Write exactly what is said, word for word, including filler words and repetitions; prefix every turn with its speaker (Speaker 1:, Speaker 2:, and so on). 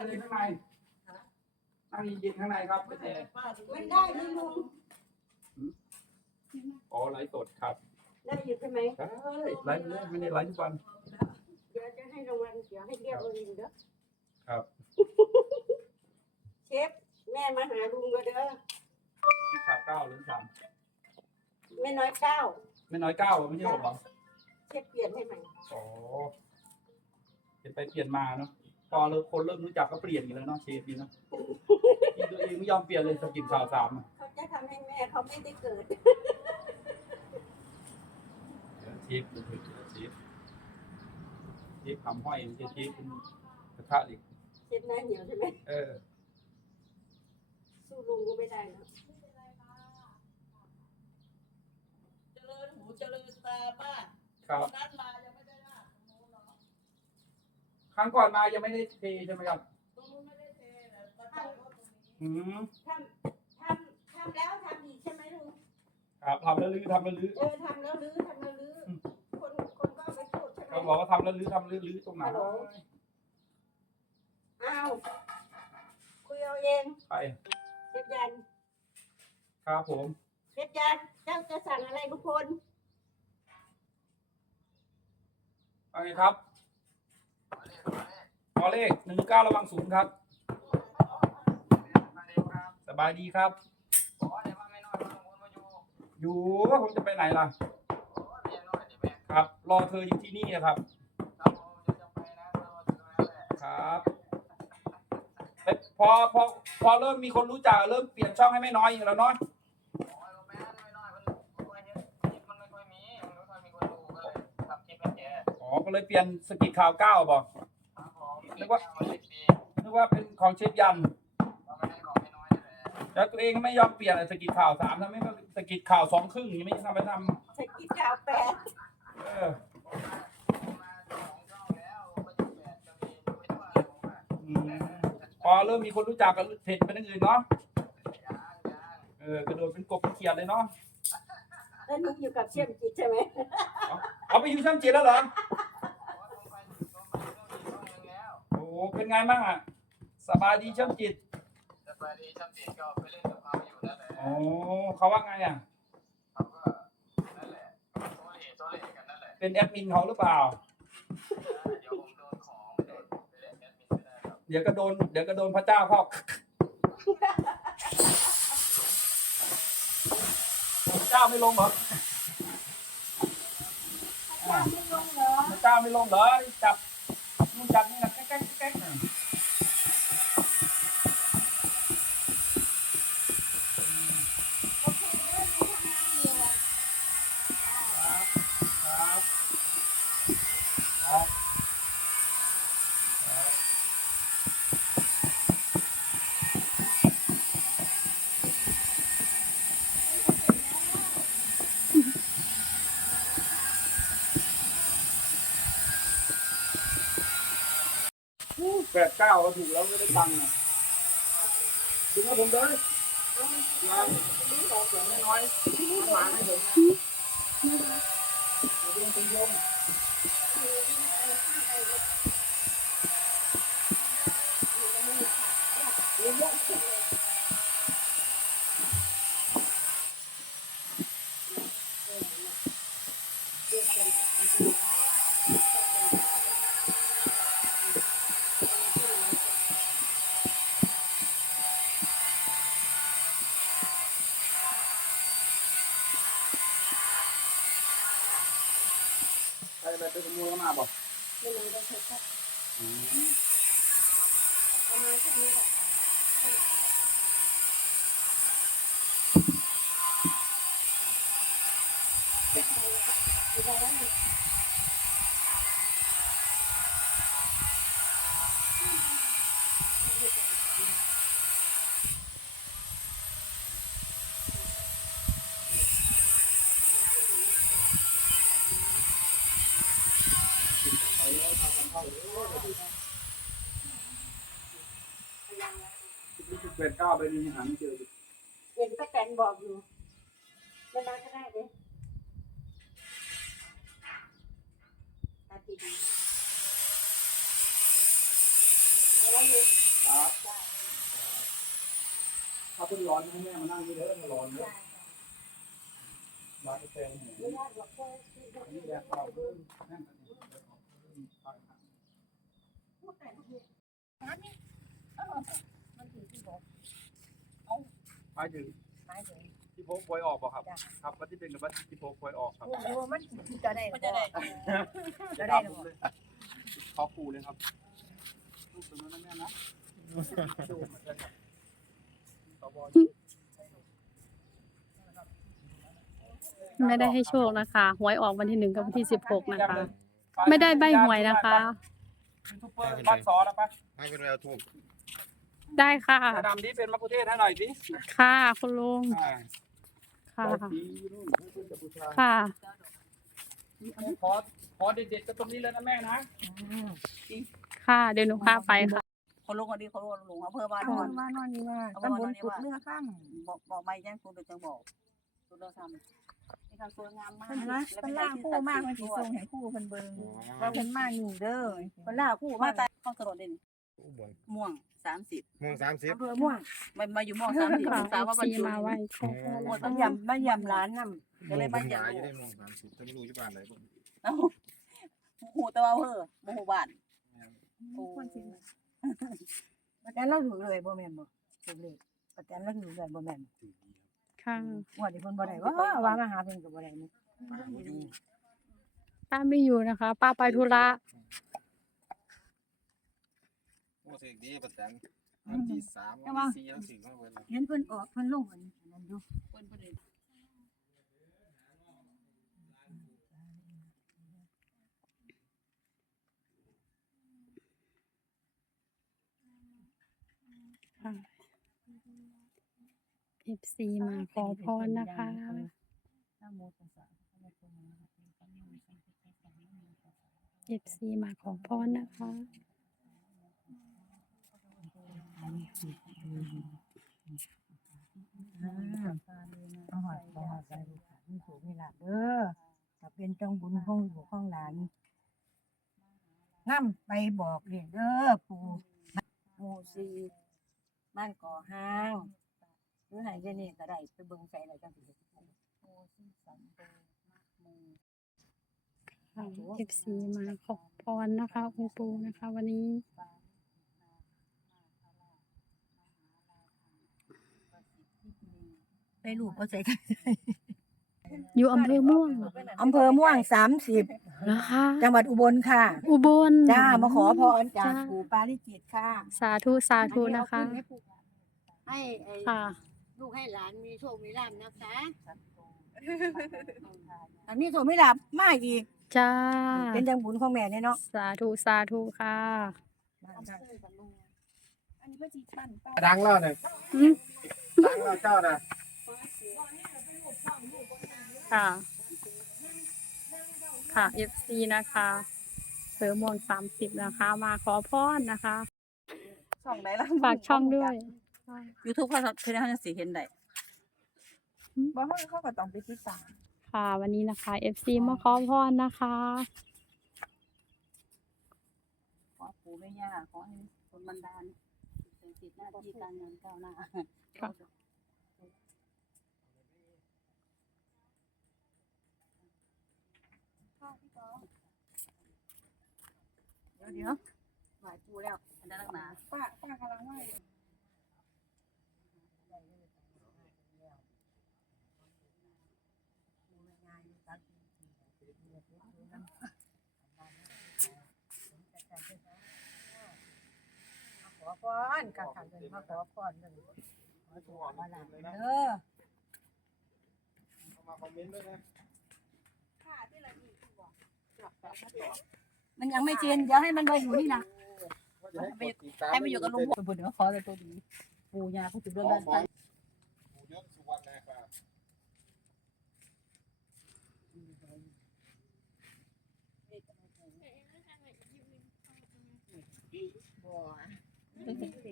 Speaker 1: เลยข้างในนั่งเย็นๆข้างในครับไม่ใช่
Speaker 2: มันได้ไหมลุง
Speaker 1: อ๋อไลฟ์สดครับ
Speaker 2: ได้อยู่ใช่ไหม
Speaker 1: ใช่ไลฟ์เลยไม่ได้ไลฟ์ทุกวัน
Speaker 2: เดี๋ยวจะให้รางวัลเดี๋ยวให้เรียกเอาเองเด้อ
Speaker 1: ครับ
Speaker 2: เชฟแม่มาหาลุงก็เด้อ
Speaker 1: ที่ขาดเก้าหรือสาม
Speaker 2: แม่น้อยเก้า
Speaker 1: ไม่น้อยเก้าไม่ใช่หกหรอ
Speaker 2: เชฟเปลี่ยนให้ใหม่
Speaker 1: อ๋อเปลี่ยนไปเปลี่ยนมาเนาะพอเราคนเริ่มรู้จักก็เปลี่ยนกันแล้วเนาะเชฟดีเนาะที่ตัวเองไม่ยอมเปลี่ยนเลยสกินข่าวสาม
Speaker 2: เขาจะทำให้แม่เขาไม่ได้เกิด
Speaker 1: เชฟดูเถอะเชฟเชฟทำห้อยไม่ใช่เชฟเป็นกระทะเหล็ก
Speaker 2: เชฟหน้าเหี่ยวใช่ไหม
Speaker 1: เออ
Speaker 2: สู้ลุงก็ไม่ได้นะ
Speaker 3: เจริญหูเจริญตาบ้าน
Speaker 1: ครับ
Speaker 3: นัดมายังไม่ได้ลาดตรงนู้นหรอ
Speaker 1: ครั้งก่อนมายังไม่ได้เทใช่ไหมครับ
Speaker 3: ตรงนู้นไม่ได้เทแต่มาจอดรถตรงนี้
Speaker 1: อืม
Speaker 2: ทำทำทำแล้วทำอีกใช่ไหมลุง
Speaker 1: ครับทำแล้วลื้อทำแล้วลื้อ
Speaker 2: เออทำแล้วรื้อทำแล้วรื้อคนคนก็เอาไปพูดใช่ไหม
Speaker 1: เขาบอกว่าทำแล้วลื้อทำแล้วลื้อตรงไหน
Speaker 2: อ้าวคุยเอาเอง
Speaker 1: ไป
Speaker 2: เชฟยัน
Speaker 1: ครับผม
Speaker 2: เชฟยันเจ้าจะสั่งอะไรทุกคน
Speaker 1: ไปครับขอเลขหนึ่งเก้าระวังศูนย์ครับสบายดีครับอยู่ว่าผมจะไปไหนล่ะครับรอเธออยู่ที่นี่นะครับครับพอพอพอเริ่มมีคนรู้จักเริ่มเปลี่ยนช่องให้ไม่น้อยอยู่แล้วเนาะอ๋อก็เลยเปลี่ยนสกิทข่าวเก้าบอกนึกว่านึกว่าเป็นของเชฟยันแล้วตัวเองไม่ยอมเปลี่ยนสกิทข่าวสามทำไมสกิทข่าวสองครึ่งยังไม่ทำไม่ทำ
Speaker 2: สกิดข่าวแปด
Speaker 1: เอออืมพอเริ่มมีคนรู้จักกันเห็นเป็นอย่างอื่นเนาะเออกระโดดเป็นกบเป็นเขียดเลยเนาะ
Speaker 2: แล้วนุ๊กอยู่กับเชี่ยมจิตใช่ไหม
Speaker 1: เอาเอาไปอยู่ช่างจีนแล้วเหรอโอ้เป็นไงบ้างอ่ะสบายดีช่างจิต
Speaker 4: สบายดีช่างจิตก็ไปเล่นกับเขาอยู่นั่นแหละ
Speaker 1: โอ้เขาว่าไงอ่ะ
Speaker 4: เขาก็นั่นแหละโซเล่โซเล่กันนั่นแหละ
Speaker 1: เป็นแอดมินเขาหรือเปล่า
Speaker 4: เดี๋ยวผมโดนของโดนไปเล่นแอดมินไม่ได้หรอก
Speaker 1: เดี๋ยวก็โดนเดี๋ยวก็โดนพระเจ้าครอบพระเจ้าไม่ลงเหรอ
Speaker 2: ไม่ลงเหรอ
Speaker 1: พระเจ้าไม่ลงเหรอจับนู่นจับนี่นะแก๊กแก๊กแก๊กน่ะ
Speaker 2: โอเคเด้อลุงทำงานอยู่อะ
Speaker 1: ครับครับครับครับแปดเก้าก็ถูกแล้วไม่ได้ตังค์นะดึงให้ผมเลยงานดึงออกเสียงน้อยๆหมาให้ผมเดี๋ยวผมลง ใครไปไปขโมยเข้ามาบอก
Speaker 2: ไม่รู้จะเช็คครับ
Speaker 1: อืม
Speaker 2: เอามาแค่นี้แหละไม่ได้แล้วนี่
Speaker 1: แปดเก้าไปนี่หาไม่เจอ
Speaker 2: เห็นป้าแตนบอกอยู่ไม่ได้ก็ได้เลยตาดีๆเอาไว้อยู่
Speaker 1: ครับถ้าเป็นร้อนให้แม่มานั่งนี่เด้อมันร้อนเด้อร้อนแปลงนี่นี่แหละเอาเพิ่มนั่นหมายถึงที่โพกปล่อยออกป่ะครับครับวันที่หนึ่งกับวันที่โพกปล่อยออกครับ
Speaker 2: โอ้มันจะได้
Speaker 3: มันจะได้
Speaker 1: จะได้เลยขอปูเลยครับลูกตัวนั้นแม่นะดูเหมือนกันครับต่อบอล
Speaker 5: ไม่ได้ให้โชคนะคะหวยออกวันที่หนึ่งกับวันที่สิบหกนะคะ ไม่ได้ใบหวยนะคะ
Speaker 1: ยูทูบเบอร์บ้านซอแล้วปะ
Speaker 4: ให้เป็นแววถูก
Speaker 5: ได้ค่ะ
Speaker 1: ดำนี้เป็นมะกุเทศให้หน่อยดิ
Speaker 5: ค่ะคุณลุง
Speaker 1: อ่า
Speaker 5: ค่ะ
Speaker 1: สีนู่นให้คุณจะบูชา
Speaker 5: ค่ะ
Speaker 1: ขอขอเด็ดๆก็ตรงนี้เลยนะแม่นะ
Speaker 5: ค่ะเดี๋ยวหนูพาไปค่ะ
Speaker 3: เขาลงอันนี้เขาลงลงอำเภอบ้าน
Speaker 2: น
Speaker 3: น
Speaker 2: อ
Speaker 3: อน น
Speaker 2: ว่านอนนี่ว่า
Speaker 3: เอา
Speaker 2: ตำบ
Speaker 3: มา
Speaker 2: ล
Speaker 3: นอนนี่
Speaker 2: กุด
Speaker 3: ว่า
Speaker 2: เรือข้าม
Speaker 3: บอกบอกไม่แจ้งคุณเดี๋ยวจะบอกคุณเราทำนี่ทำสวยงามมาก
Speaker 2: เพิ่นนะเพิ่นล่างคู่มากมันสิส่งให้คู่เพิ่นเบิ่งว่าเพิ่นมานี่เด้อ
Speaker 3: เพิ่นล่าคู่มาตายข้าวสลดเด่น
Speaker 4: อุบล
Speaker 3: ม่วงสามสิบ
Speaker 4: มองสามสิบ
Speaker 2: อำเภอม่วง
Speaker 3: มามาอยู่ม่วงสามสิบ
Speaker 5: ค่ะ
Speaker 3: ศึกษาว่าบรร
Speaker 5: ซี
Speaker 3: จุ
Speaker 5: มาไหว้
Speaker 3: หมด
Speaker 2: มา
Speaker 3: ทั้ง
Speaker 2: ยำมายำร้านนำ
Speaker 3: ก็เลยมาอย่าง
Speaker 4: อยู่
Speaker 3: ลู
Speaker 4: ได้
Speaker 3: ก
Speaker 4: มองสามสิบจะไม่รู้ที่บ้านไหนบ่
Speaker 3: เอ้าหูแต่ว่าเพ้อโมโหบ้านโอ้
Speaker 2: คนสิประกันเราถือเลยบ่แม่นบ่ถือเลยประกันเราถือเลยบ่แม่น
Speaker 5: ค่ะ
Speaker 2: ว่าที่เพิ่นบ่ได้ว่าว่ามาหาเพิ่นก็บ่ได้นี่
Speaker 4: ป้าบ่อยู่
Speaker 5: ป้าไม่อยู่นะคะ ป้าไปธุระ
Speaker 4: โอ้เสกดีประจันวันที่สามวันที่สี่แล้วถึงมาเบิ่ง
Speaker 2: เห็นเพิ่นออกเพิ่นลงอันนั้นอยู่
Speaker 3: เพิ่นเพิ่นเด่น
Speaker 5: ค่ะเอฟซีมาขอพรนะคะ
Speaker 2: นะโมตัสสะภะคะวะโตอะระหะโตสัมมาสัมพุทธัสสะนะโมตัสสะ
Speaker 5: เอฟซีมาขอพรนะคะ
Speaker 2: เอาหอดบ่หอดใส่ลูกหลานมีโชคมีลาภเด้อก็เป็นจังบุญของลูกของหลานนำไปบอกเรียกเด้อปู่หมู่สี่บ้านก่อห้างหรือให้เดี๋ยวนี้ก็ได้ไปเบิ่งใจอะไรจังสิหมู่สี่สามเบอร์หมู่
Speaker 5: เอฟซีมาขอพรนะคะองค์ปู่นะคะ วันนี้
Speaker 2: ไปลูกบ่ใส่กัน
Speaker 5: อยู่อำเภอม่วง
Speaker 2: อำเภอม่วงสามสิบ
Speaker 5: นะคะ
Speaker 2: จังหวัดอุบลค่ะ
Speaker 5: อุบล
Speaker 2: จ้ามาขอพรจาก
Speaker 5: จ้า
Speaker 2: ปู่ปาริจิตค่ะ
Speaker 5: สาธุสาธุนะคะ
Speaker 2: ให้ไอ้
Speaker 5: ค่ะ
Speaker 2: ลูกให้หลานมีโชคมีลาภนะคะอันนี้โชคมีลาภมาอีก
Speaker 5: จ้า
Speaker 2: เป็นจังบุญของแม่เนี่ยเนาะ
Speaker 5: สาธุสาธุค่ะ
Speaker 2: อันนี้ก็จีบันป้า
Speaker 1: ดังแล้วเนี่ย
Speaker 5: อืม
Speaker 1: ดังแล้วเจ้าน่ะ
Speaker 5: ค่ะ ค่ะเอฟซีนะคะเสือม่วงสามสิบนะคะ มาขอพรนะคะ
Speaker 3: ช่องไหนล่ะ
Speaker 5: ฝากช่องด้วย
Speaker 3: ยูทูบเขาเพิ่นเขาสิเห็นได้
Speaker 2: บ่เฮาเขาก็ต้องไปติดตาม
Speaker 5: ค่ะวันนี้นะคะเอฟซีมาขอพรนะคะ
Speaker 3: ขอปู่แม่ย่าขอให้คนบันดาลเป็นสิทธิ์หน้าที่การงานก้าวหน้า
Speaker 5: ค่ะ
Speaker 3: เดี๋ยวเดี๋ยวไหวปู่แล้วอันนั้นหนา
Speaker 2: ป้าป้ากำลังว่าอยู่มาขอพรกับขันเป็นมาขอพรเลยขอโชคขอลาภเด้อ
Speaker 1: มาคอมเมนต์ด้วยนะ
Speaker 2: มันยังไม่เจนเดี๋ยวให้มันมาอยู่นี่นะ
Speaker 1: ว่าจะให้กดติดตาม
Speaker 3: ให้มาอยู่กับลุงพลเดี๋ยวขอแต่ตัวดีปู่ย่าผู้ถือเรื่องด้าน
Speaker 1: ของปู่ยศสุวรรณนะครับ
Speaker 3: บ่